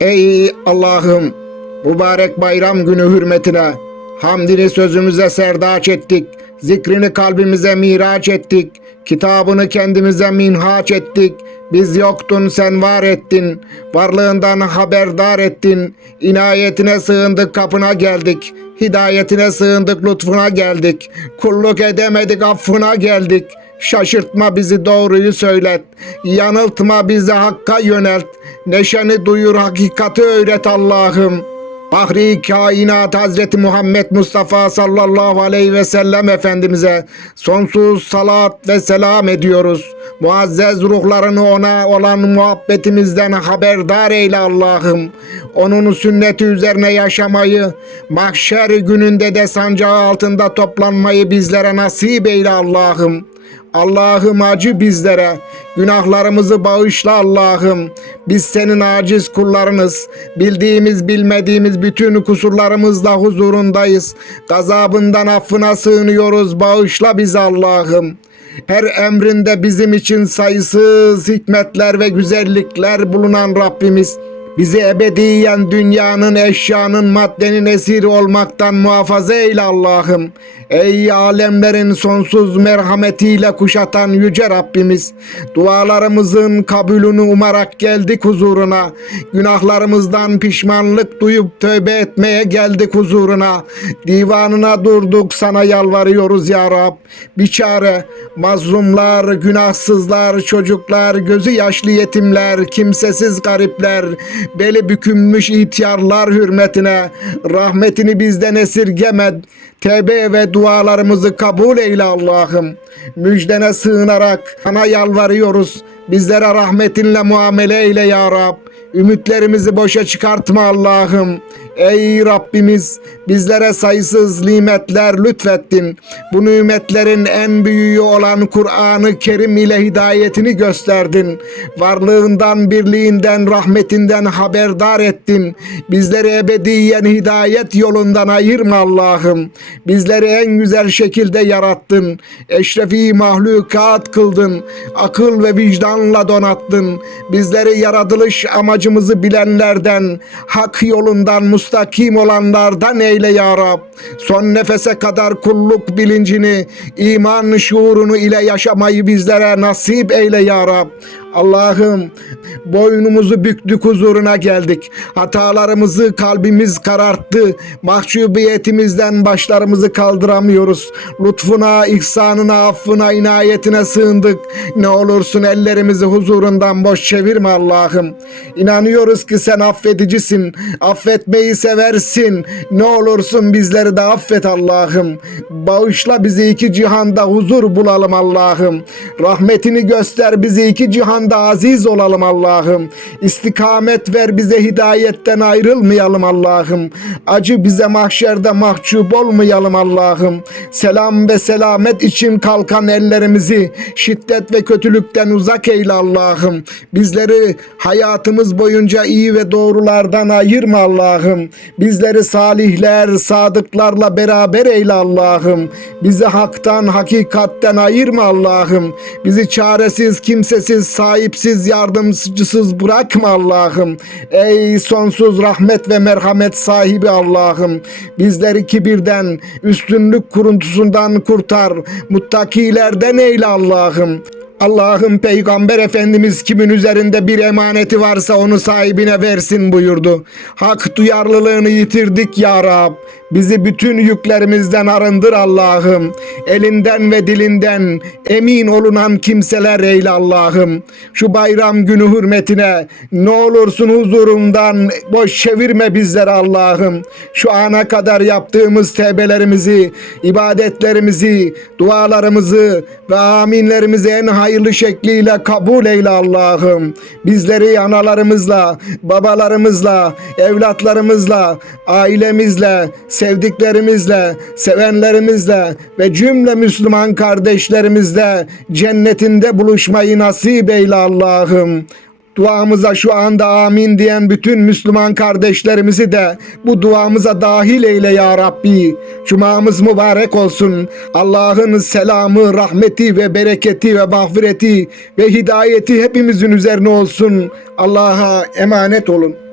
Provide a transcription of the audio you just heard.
Ey Allah'ım mübarek bayram günü hürmetine hamdini sözümüze serdaç ettik. Zikrini kalbimize miraç ettik. Kitabını kendimize minhaç ettik. Biz yoktun sen var ettin. Varlığından haberdar ettin. İnayetine sığındık kapına geldik. Hidayetine sığındık lütfuna geldik. Kulluk edemedik affına geldik. Şaşırtma bizi doğruyu söylet. Yanıltma bizi hakka yönelt. Neşeni duyur hakikati öğret Allah'ım. Bahri kainat Hazreti Muhammed Mustafa sallallahu aleyhi ve sellem Efendimiz'e sonsuz salat ve selam ediyoruz. Muazzez ruhlarını ona olan muhabbetimizden haberdar eyle Allah'ım. Onun sünneti üzerine yaşamayı, mahşer gününde de sancağı altında toplanmayı bizlere nasip eyle Allah'ım. Allah'ım acı bizlere. Günahlarımızı bağışla Allah'ım. Biz senin aciz kullarınız. Bildiğimiz bilmediğimiz bütün kusurlarımızla huzurundayız. Gazabından affına sığınıyoruz. Bağışla bizi Allah'ım. Her emrinde bizim için sayısız hikmetler ve güzellikler bulunan Rabbimiz. Bizi ebediyen dünyanın, eşyanın, maddenin esiri olmaktan muhafaza eyle Allah'ım. Ey alemlerin sonsuz merhametiyle kuşatan yüce Rabbimiz. Dualarımızın kabulünü umarak geldik huzuruna. Günahlarımızdan pişmanlık duyup tövbe etmeye geldik huzuruna. Divanına durduk sana yalvarıyoruz ya Rab. Bir çare mazlumlar, günahsızlar, çocuklar, gözü yaşlı yetimler, kimsesiz garipler, beli bükülmüş ihtiyarlar hürmetine rahmetini bizden esirgeme. Tevbe ve dualarımızı kabul eyle Allah'ım. Müjdene sığınarak sana yalvarıyoruz. Bizlere rahmetinle muamele eyle ya Rab. Ümitlerimizi boşa çıkartma Allah'ım. Ey Rabbimiz bizlere sayısız nimetler lütfettin. Bu nimetlerin en büyüğü olan Kur'an-ı Kerim ile hidayetini gösterdin. Varlığından, birliğinden, rahmetinden haberdar ettin. Bizleri ebediyen hidayet yolundan ayırma Allah'ım. Bizleri en güzel şekilde yarattın. Eşrefi mahlukat kıldın. Akıl ve vicdanla donattın. Bizleri yaratılış amacımızı bilenlerden, hak yolundan mustakim olanlardan eyle ya Rab. Son nefese kadar kulluk bilincini, iman şuurunu ile yaşamayı bizlere nasip eyle ya Rab. Allah'ım boynumuzu büktük huzuruna geldik. Hatalarımızı kalbimiz kararttı. Mahcubiyetimizden başlarımızı kaldıramıyoruz. Lütfuna, ihsanına, affına, inayetine sığındık. Ne olursun ellerimizi huzurundan boş çevirme Allah'ım. İnanıyoruz ki sen affedicisin. Affetmeyi seversin. Ne olursun bizleri de affet Allah'ım. Bağışla bizi iki cihanda huzur bulalım Allah'ım. Rahmetini göster bizi iki cihanda aziz olalım Allah'ım. İstikamet ver bize hidayetten ayrılmayalım Allah'ım. Acı bize mahşerde mahcup olmayalım Allah'ım. Selam ve selamet için kalkan ellerimizi şiddet ve kötülükten uzak eyle Allah'ım. Bizleri hayatımız boyunca iyi ve doğrulardan ayırma Allah'ım. Bizleri salihler, sadıklarla beraber eyle Allah'ım. Bizi haktan, hakikatten ayırma Allah'ım. Bizi çaresiz, kimsesiz, sahipsiz, yardımcısız bırakma Allah'ım. Ey sonsuz rahmet ve merhamet sahibi Allah'ım. Bizleri kibirden, üstünlük kuruntusundan kurtar. Muttakilerden eyle Allah'ım. Allah'ım peygamber efendimiz kimin üzerinde bir emaneti varsa onu sahibine versin buyurdu. Hak duyarlılığını yitirdik ya Rab. Bizi bütün yüklerimizden arındır Allah'ım. Elinden ve dilinden emin olunan kimseler eyle Allah'ım. Şu bayram günü hürmetine ne olursun huzurumdan boş çevirme bizleri Allah'ım. Şu ana kadar yaptığımız tevbelerimizi, ibadetlerimizi, dualarımızı ve aminlerimizi en hayırlı şekliyle kabul eyle Allah'ım. Bizleri analarımızla, babalarımızla, evlatlarımızla, ailemizle, sevdiklerimizle, sevenlerimizle ve cümle Müslüman kardeşlerimizle cennetinde buluşmayı nasip eyle Allah'ım. Duamıza şu anda amin diyen bütün Müslüman kardeşlerimizi de bu duamıza dahil eyle ya Rabbi. Cumamız mübarek olsun. Allah'ın selamı, rahmeti ve bereketi ve mağfireti ve hidayeti hepimizin üzerine olsun. Allah'a emanet olun.